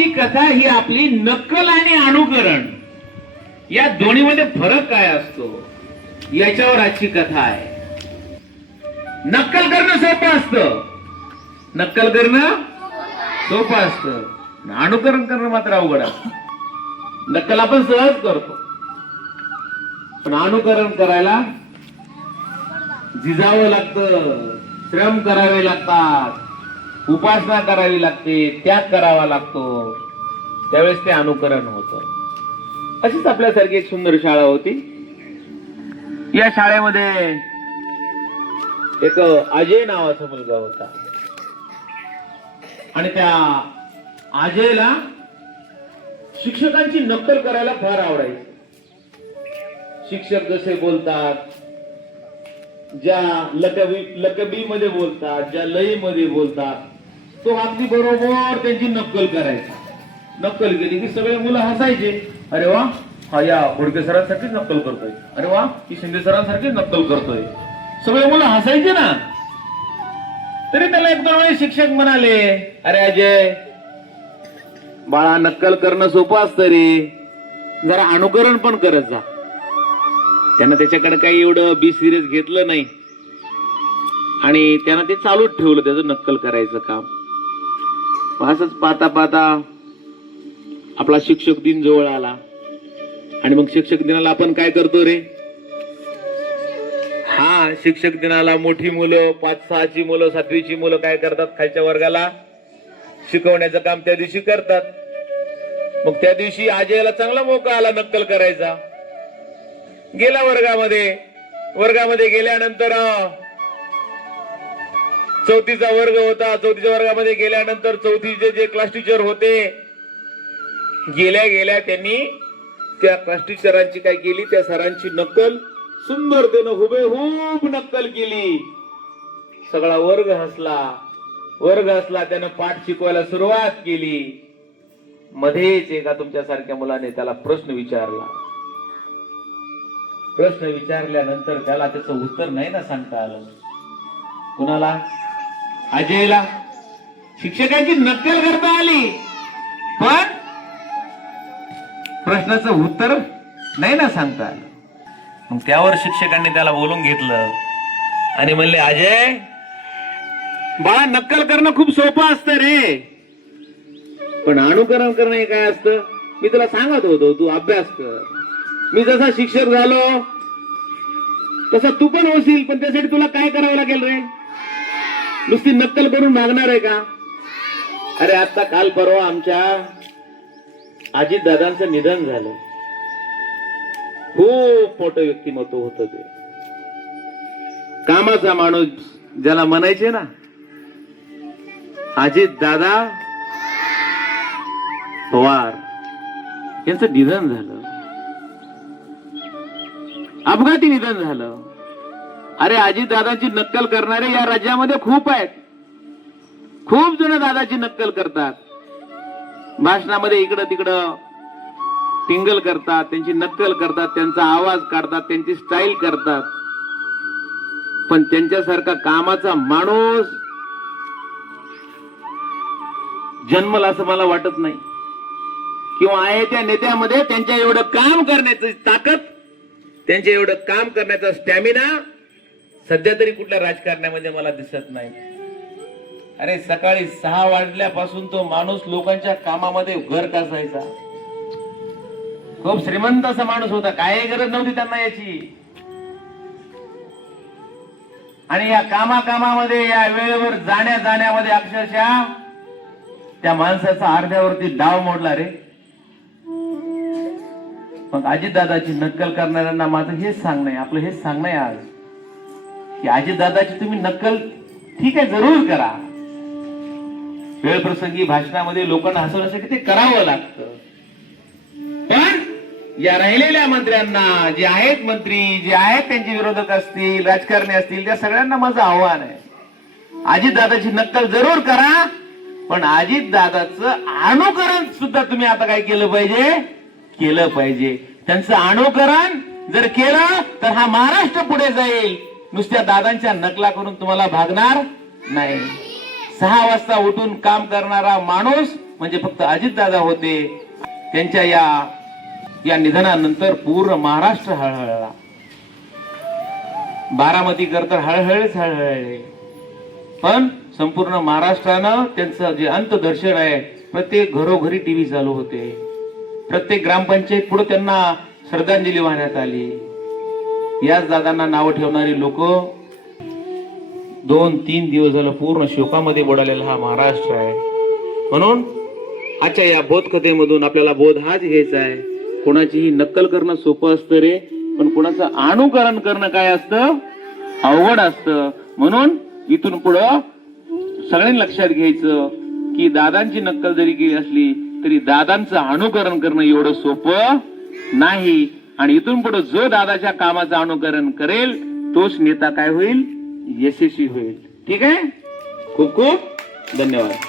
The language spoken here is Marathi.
आजची कथा ही आपली नक्कल आणि अनुकरण या दोन्हीमध्ये फरक काय असतो याच्यावर आजची कथा आहे. नक्कल करणं सोपं असतं, नक्कल करणं सोपं असतं, अनुकरण करणं मात्र अवघड असतं. नक्कल आपण सहज करतो, पण अनुकरण करायला झिजावं लागतं, श्रम करावे लागतात, उपासना करावी लागते, त्याग करावा लागतो, त्यावेळेस ते अनुकरण होतं. अशीच आपल्यासारखी एक सुंदर शाळा होती. या शाळेमध्ये एक अजय नावाचा मुलगा होता आणि त्या अजयला शिक्षकांची नक्कल करायला फार आवडायचं. शिक्षक जसे बोलतात, ज्या लकबी मध्ये बोलतात, ज्या लई मध्ये बोलतात, तो अगदी बरोबर त्यांची नक्कल करायचा. नक्कल केली की सगळे मुलं हसायचे. अरे वा, हा या घोडके सरांसारखीच नक्कल करतोय, अरे वा की शिंदे सरांसारखीच नक्कल करतोय. सगळे मुलं हसायचे ना. तरी त्याला एक दोन वेळी शिक्षक म्हणाले, अरे अजय बाळा, नक्कल करणं सोपं असतं रे, जरा अनुकरण पण करत जा. त्यानं त्याच्याकडे काही एवढं बी सिरियस घेतलं नाही आणि त्यानं ते चालूच ठेवलं त्याचं नक्कल करायचं काम. असंच पाहता पाहता आपला शिक्षक दिन जवळ आला आणि मग शिक्षक दिनाला आपण काय करतो रे? हा, शिक्षक दिनाला मोठी मुलं, 5-6ची मुलं, 7वीची मुलं काय करतात? खालच्या वर्गाला शिकवण्याचं काम त्या दिवशी करतात. मग त्या दिवशी अजयला चांगला मोका आला नक्कल करायचा. गेला वर्गामध्ये गेल्यानंतर चौथीचा वर्ग होता. चौथीच्या वर्गामध्ये गेल्यानंतर चौथीचे जे क्लास टीचर होते, गेल्या त्यांनी त्या क्लास टीचरांची काय केली, त्या सरांची नक्कल सुंदरतेनं हुबेहूब नक्कल केली. सगळा वर्ग हसला. त्यानं पाठ शिकवायला सुरुवात केली. मध्येच एका तुमच्यासारख्या मुलाने त्याला प्रश्न विचारला. प्रश्न विचारल्यानंतर त्याला त्याचं उत्तर नाही ना सांगता आलं. कुणाला? अजयला. शिक्षकांची नक्कल करता आली, पण प्रश्नाचं उत्तर नाही ना सांगता आलं. मग त्यावर शिक्षकांनी त्याला बोलून घेतलं आणि म्हणले, अजय बाळा, नक्कल करणं खूप सोपं असतं रे, पण अनुकरण करणं हे काय असतं? मी तुला सांगत होतो, तू अभ्यास कर. मी जसा शिक्षक झालो तसा तू पण होशील, पण त्यासाठी तुला काय करावं लागेल रे? नुसती नक्कल करून भागणार आहे का? अरे आता काल परवा आमच्या अजित दादांचं निधन झालं. खूप मोठं व्यक्तिमत्व होतं ते. कामाचा माणूस ज्याला म्हणायचे ना, अजित दादा पवार यांचं निधन झालं. अपघाती निधन झालं. अरे अजित दादाची नक्कल करणारे या राज्यामध्ये खूप आहेत. खूप जण दादाची नक्कल करतात. भाषणामध्ये इकडं तिकडं टिंगल करतात, त्यांची नक्कल करतात, त्यांचा आवाज काढतात, त्यांची स्टाईल करतात. पण त्यांच्यासारखा कामाचा माणूस जन्मला असं मला वाटत नाही. किंवा आहे त्या नेत्यामध्ये त्यांच्या एवढं काम करण्याची ताकद, त्यांच्या एवढं काम करण्याचा स्टॅमिना सध्या तरी कुठल्या राजकारण्यामध्ये मला दिसत नाही. अरे सकाळी 6 वाजल्यापासून तो माणूस लोकांच्या कामामध्ये घर कसायचा. खूप श्रीमंत असा माणूस होता, काही गरज नव्हती त्यांना याची. आणि या कामामध्ये, या वेळेवर जाण्यामध्ये अक्षरशः त्या माणसाचा अर्ध्यावरती डाव मोडला रे. मग अजितदादाची नक्कल करणाऱ्यांना माझं हेच सांगणं आहे, आपलं हेच सांगणं आहे आज, की अजितदादाची तुम्ही नक्कल ठीक आहे जरूर करा. वेळ प्रसंगी भाषणामध्ये लोकांना हसवण्यासाठी ते करावं लागतं. पण या राहिलेल्या मंत्र्यांना, जे आहेत मंत्री, जे आहेत त्यांचे विरोधक असतील, राजकारणी असतील, त्या सगळ्यांना माझं आव्हान आहे, अजितदादाची नक्कल जरूर करा, पण अजितदादाचं अनुकरण सुद्धा तुम्ही आता काय केलं पाहिजे. त्यांचं अनुकरण जर केलं तर हा महाराष्ट्र पुढे जाईल. नुसत्या दादांच्या नकला करून तुम्हाला भागणार नाही. 6 वाजता उठून काम करणारा माणूस म्हणजे फक्त अजितदादा होते. त्यांच्या या निधनानंतर पूर्ण महाराष्ट्र हळहळला. बारामतीकर तर हळहळले, पण संपूर्ण महाराष्ट्रानं त्यांचं जे अंतदर्शन आहे, प्रत्येक घरोघरी टीव्ही चालू होते, प्रत्येक ग्रामपंचायत पुढे त्यांना श्रद्धांजली वाहण्यात आली. याच दादांना नाव ठेवणारी लोक 2-3 दिवस झालं पूर्ण शोकामध्ये बुडालेला हा महाराष्ट्र आहे. म्हणून आजच्या या बोधकथेमधून आपल्याला बोध हाच घ्यायचा आहे, कोणाचीही नक्कल करणं सोपं असतं रे, पण कोणाचं अनुकरण करणं काय असतं, अवघड असतं. म्हणून इथून पुढं सगळ्यांनी लक्षात घ्यायचं की दादांची नक्कल जरी केली असली तरी दादांचं अनुकरण करणं एवढं सोपं नाही. आणि इथून पुढे जो दादाच्या कामाचं अनुकरण करेल तोच नेता काय होईल, यशस्वी होईल. ठीक आहे. खूप खूप धन्यवाद.